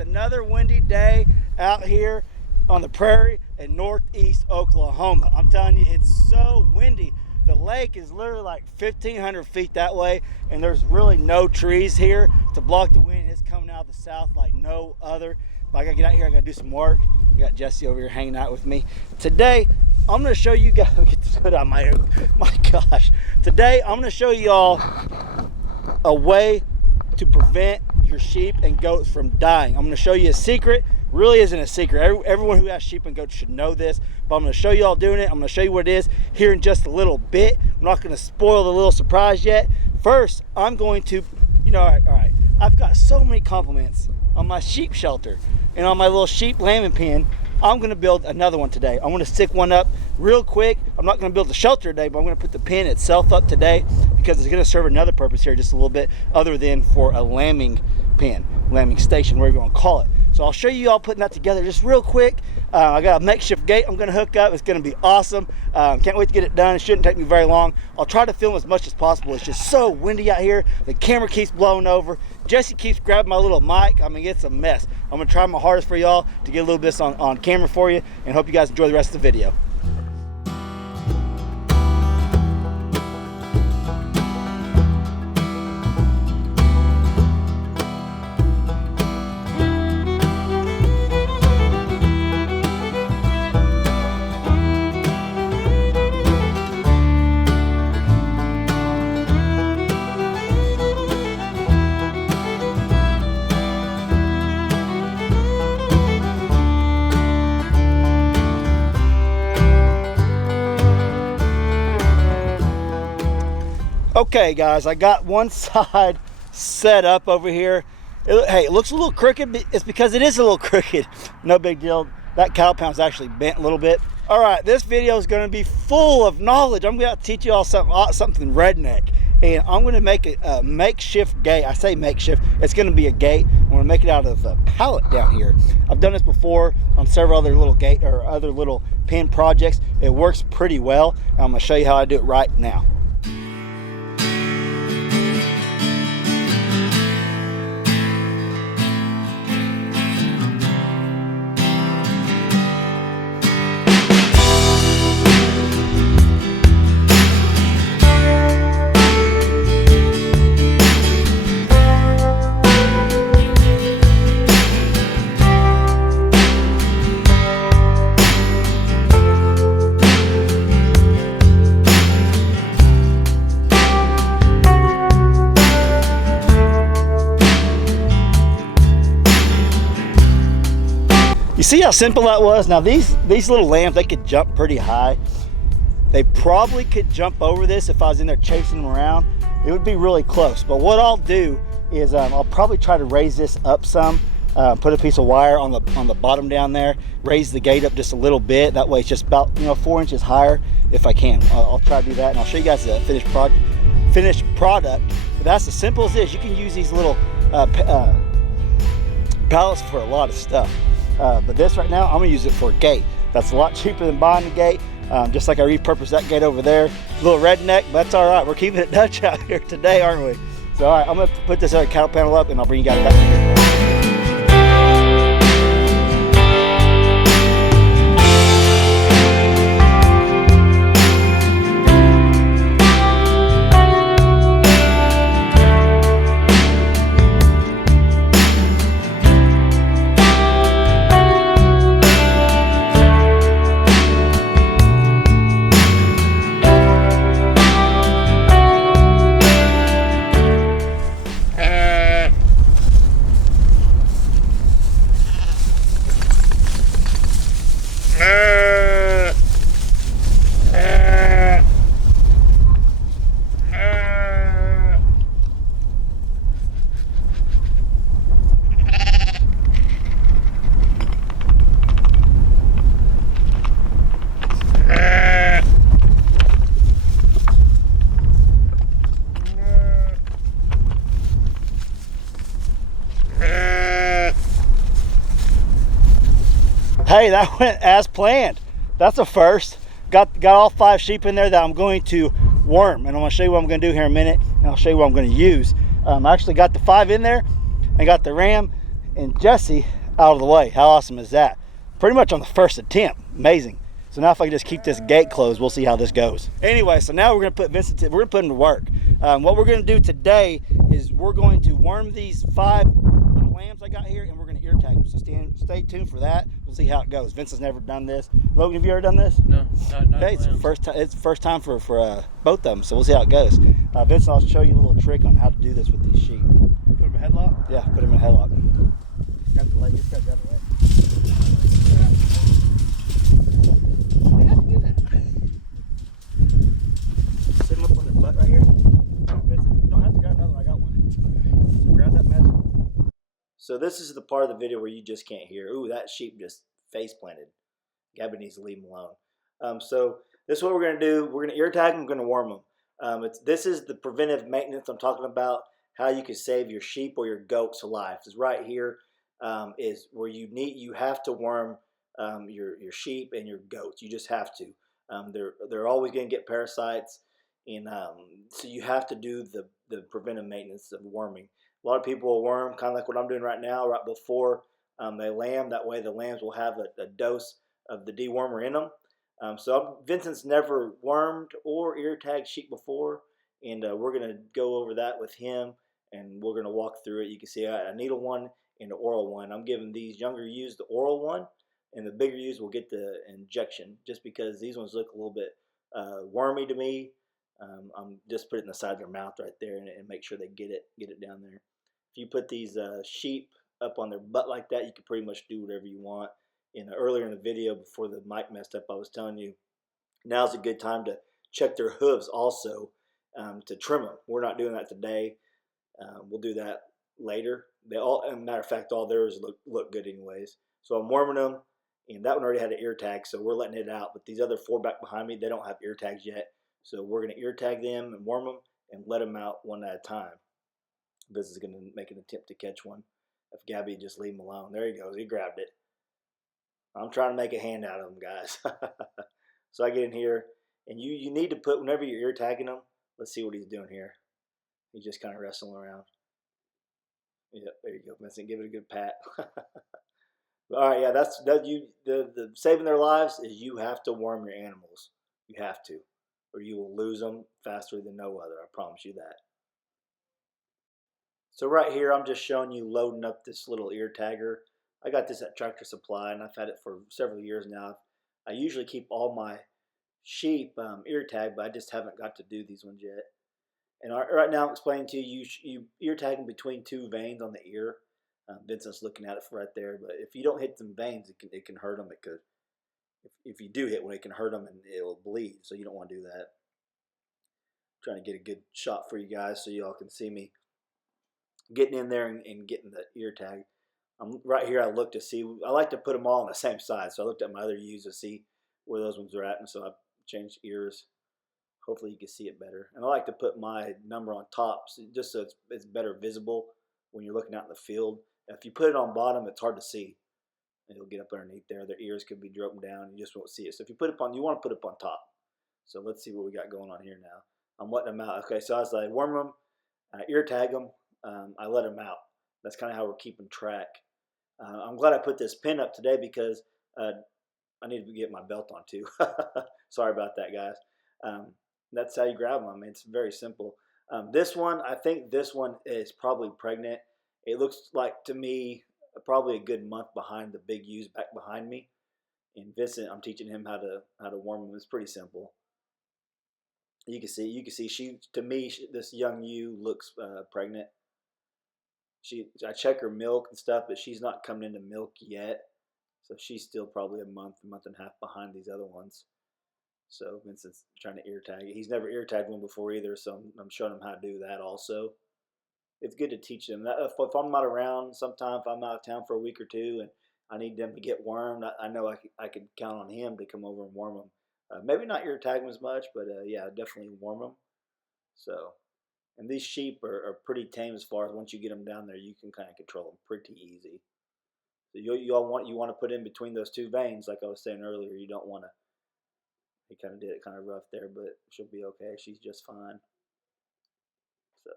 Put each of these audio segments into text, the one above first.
another windy day out here on the prairie in northeast Oklahoma. I'm telling you, it's so windy. The lake is literally like 1,500 feet that way, and there's really no trees here to block the wind. It's coming out of the south like no other. But I gotta get out here, I gotta do some work. I got Jesse over here hanging out with me. Today, I'm gonna show you guys, get this hood on my gosh. Today, I'm gonna show y'all a way to prevent your sheep and goats from dying. I'm gonna show you a secret. Really isn't a secret. Everyone who has sheep and goats should know this, but I'm gonna show you all doing it. I'm gonna show you what it is here in just a little bit. I'm not gonna spoil the little surprise yet. First, I'm going to, all right. I've got so many compliments on my sheep shelter and on my little sheep lambing pen. I'm gonna build another one today. I'm gonna stick one up real quick. I'm not gonna build the shelter today, but I'm gonna put the pen itself up today because it's gonna serve another purpose here just a little bit other than for a lambing pen, lambing station, whatever you wanna call it. So I'll show you all putting that together just real quick. I got a makeshift gate I'm gonna hook up. It's gonna be awesome. Can't wait to get it done. It shouldn't take me very long. I'll try to film as much as possible. It's just so windy out here. The camera keeps blowing over. Jesse keeps grabbing my little mic. I mean, it's a mess. I'm gonna try my hardest for y'all to get a little bit on camera for you, and hope you guys enjoy the rest of the video. Okay guys, I got one side set up over here. Hey, it looks a little crooked. It's because it is a little crooked. No big deal. That cow pound's actually bent a little bit. All right, this video is going to be full of knowledge. I'm going to teach you all something redneck. And I'm going to make a makeshift gate. I say makeshift. It's going to be a gate. I'm going to make it out of a pallet down here. I've done this before on several other little gate or other little pen projects. It works pretty well. I'm going to show you how I do it right now. You see how simple that was? Now these little lambs, they could jump pretty high. They probably could jump over this if I was in there chasing them around. It would be really close. But what I'll do is I'll probably try to raise this up some, put a piece of wire on the bottom down there, raise the gate up just a little bit. That way it's just about 4 inches higher if I can. I'll try to do that, and I'll show you guys the finished product. But that's as simple as this. You can use these little pallets for a lot of stuff. But this right now, I'm gonna use it for a gate. That's a lot cheaper than buying a gate. Just like I repurposed that gate over there. A little redneck, but that's all right. We're keeping it Dutch out here today, aren't we? So all right, I'm gonna put this other cattle panel up and I'll bring you guys back here. Hey, that went as planned. That's a first. Got all 5 sheep in there that I'm going to worm, and I'm going to show you what I'm going to do here in a minute, and I'll show you what I'm going to use. I actually got the 5 in there and got the ram and Jesse out of the way. How awesome is that? Pretty much on the first attempt. Amazing. So now if I can just keep this gate closed, we'll see how this goes. Anyway, so now we're going to put Vincent, we're going to put him to work. What we're going to do today is we're going to worm these 5 little lambs I got here, and we're going to ear tag them. So stay tuned for that. We'll see how it goes. Vincent's never done this. Logan, have you ever done this? No, not Okay, it's the first time for both of them. So we'll see how it goes. Vincent, I'll show you a little trick on how to do this with these sheep. Put them in a headlock? Yeah, put them in a headlock. Grab the leg. Just grab the leg. Sit them up on their butt right here. Don't have to grab another one. I got one. So grab that mess. So this is the part of the video where you just can't hear. Ooh, that sheep just face planted. Gabby needs to leave him alone. So this is what we're going to do. We're going to ear tag them. We're going to worm them. This is the preventive maintenance I'm talking about. How you can save your sheep or your goats' lives. Is right here. Is where you have to worm your sheep and your goats. You just have to. They're always going to get parasites, and so you have to do the preventive maintenance of worming. A lot of people will worm, kind of like what I'm doing right now, right before they lamb. That way the lambs will have a dose of the dewormer in them. So Vincent's never wormed or ear tagged sheep before, and we're going to go over that with him, and we're going to walk through it. You can see a needle one and an oral one. I'm giving these younger ewes the oral one, and the bigger ewes will get the injection, just because these ones look a little bit wormy to me. I'm just putting it in the side of their mouth right there and make sure they get it down there. If you put these sheep up on their butt like that, you can pretty much do whatever you want. Earlier in the video, before the mic messed up, I was telling you now's a good time to check their hooves also, to trim them. We're not doing that today. We'll do that later. They all, as a matter of fact, all theirs look good anyways. So I'm warming them, and that one already had an ear tag, so we're letting it out. But these other 4 back behind me, they don't have ear tags yet. So we're going to ear tag them and warm them and let them out one at a time. This is going to make an attempt to catch one. If Gabby just leave him alone. There he goes. He grabbed it. I'm trying to make a hand out of him, guys. So I get in here, and you need to put, whenever you're ear tagging him, let's see what he's doing here. He's just kind of wrestling around. Yep, there you go, Vincent. Give it a good pat. All right, yeah, the saving their lives is you have to worm your animals. You have to, or you will lose them faster than no other. I promise you that. So right here, I'm just showing you loading up this little ear tagger. I got this at Tractor Supply, and I've had it for several years now. I usually keep all my sheep ear tagged, but I just haven't got to do these ones yet. And right now I'm explaining to you, you ear tag them between 2 veins on the ear. Vincent's looking at it right there, but if you don't hit them veins, it can hurt them. It could, if you do hit one, it can hurt them and it will bleed. So you don't want to do that. I'm trying to get a good shot for you guys so y'all can see me getting in there and getting the ear tag. Right here, I look to see. I like to put them all on the same side, so I looked at my other ewes to see where those ones are at, and so I changed ears. Hopefully you can see it better. And I like to put my number on top, just so it's better visible when you're looking out in the field. If you put it on bottom, it's hard to see. It'll get up underneath there. Their ears could be dropping down. You just won't see it. So if you put it on, you want to put it on top. So let's see what we got going on here now. I'm letting them out. Okay, so as I worm them, I ear tag them, I let them out. That's kind of how we're keeping track. I'm glad I put this pin up today because I need to get my belt on too. Sorry about that, guys. That's how you grab them. I mean, it's very simple. This one, I think this one is probably pregnant. It looks like to me probably a good month behind the big ewes back behind me. And Vincent, I'm teaching him how to worm them. It's pretty simple. You can see she, to me, this young ewe looks pregnant. I check her milk and stuff, but she's not coming into milk yet. So she's still probably a month and a half behind these other ones. So Vincent's trying to ear tag it. He's never ear tagged one before either, so I'm showing him how to do that also. It's good to teach them. If I'm not around, sometime if I'm out of town for a week or two and I need them to get wormed, I know I could count on him to come over and worm them. Maybe not ear tag them as much, but yeah, definitely worm them. So, and these sheep are pretty tame as far as once you get them down there, you can kind of control them pretty easy. So you want to put in between those 2 veins, like I was saying earlier. You don't want to. He kind of did it kind of rough there, but she'll be okay. She's just fine. So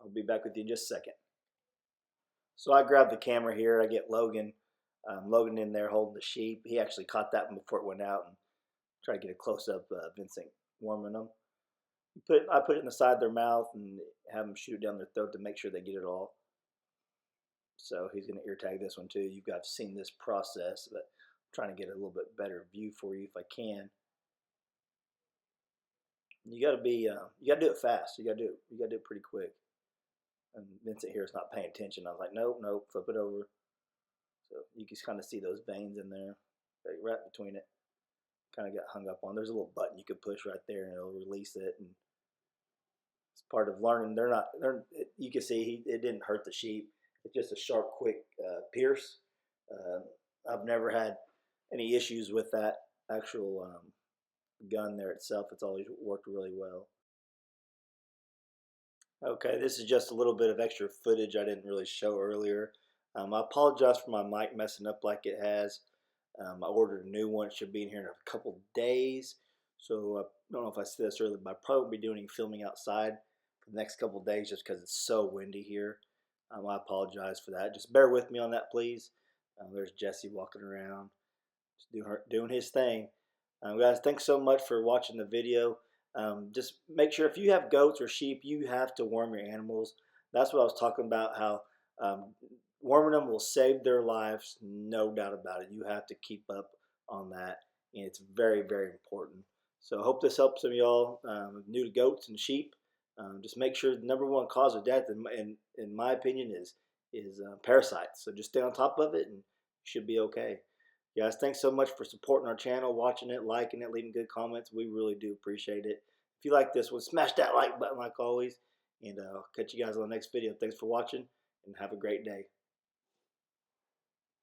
I'll be back with you in just a second. So I grabbed the camera here. I get Logan in there holding the sheep. He actually caught that one before it went out, and try to get a close up Vincent warming them. I put it in the side of their mouth and have them shoot it down their throat to make sure they get it all. So he's going to ear tag this one too. You've got seen this process, but I'm trying to get a little bit better view for you if I can. You got to be, you got to do it fast. You got to do it pretty quick. And Vincent here is not paying attention. I was like, nope, nope, flip it over. So you can kind of see those veins in there, right between it. Kind of got hung up on. There's a little button you could push right there, and it'll release it. And it's part of learning. You can see it didn't hurt the sheep. It's just a sharp, quick pierce. I've never had any issues with that actual gun there itself. It's always worked really well. Okay, this is just a little bit of extra footage I didn't really show earlier. I apologize for my mic messing up like it has. I ordered a new one. It should be in here in a couple days. So I don't know if I said this earlier, but I probably won't be doing any filming outside for the next couple days just because it's so windy here. I apologize for that. Just bear with me on that, please. There's Jesse walking around, just doing his thing. Guys, thanks so much for watching the video. Just make sure if you have goats or sheep, you have to worm your animals. That's what I was talking about, how worming them will save their lives, no doubt about it. You have to keep up on that, and it's very, very important. So I hope this helps some of y'all new to goats and sheep. Just make sure the #1 cause of death, in my opinion, is parasites. So just stay on top of it, and you should be okay. Guys, thanks so much for supporting our channel, watching it, liking it, leaving good comments. We really do appreciate it. If you like this one, smash that like button like always, and I'll catch you guys on the next video. Thanks for watching, and have a great day.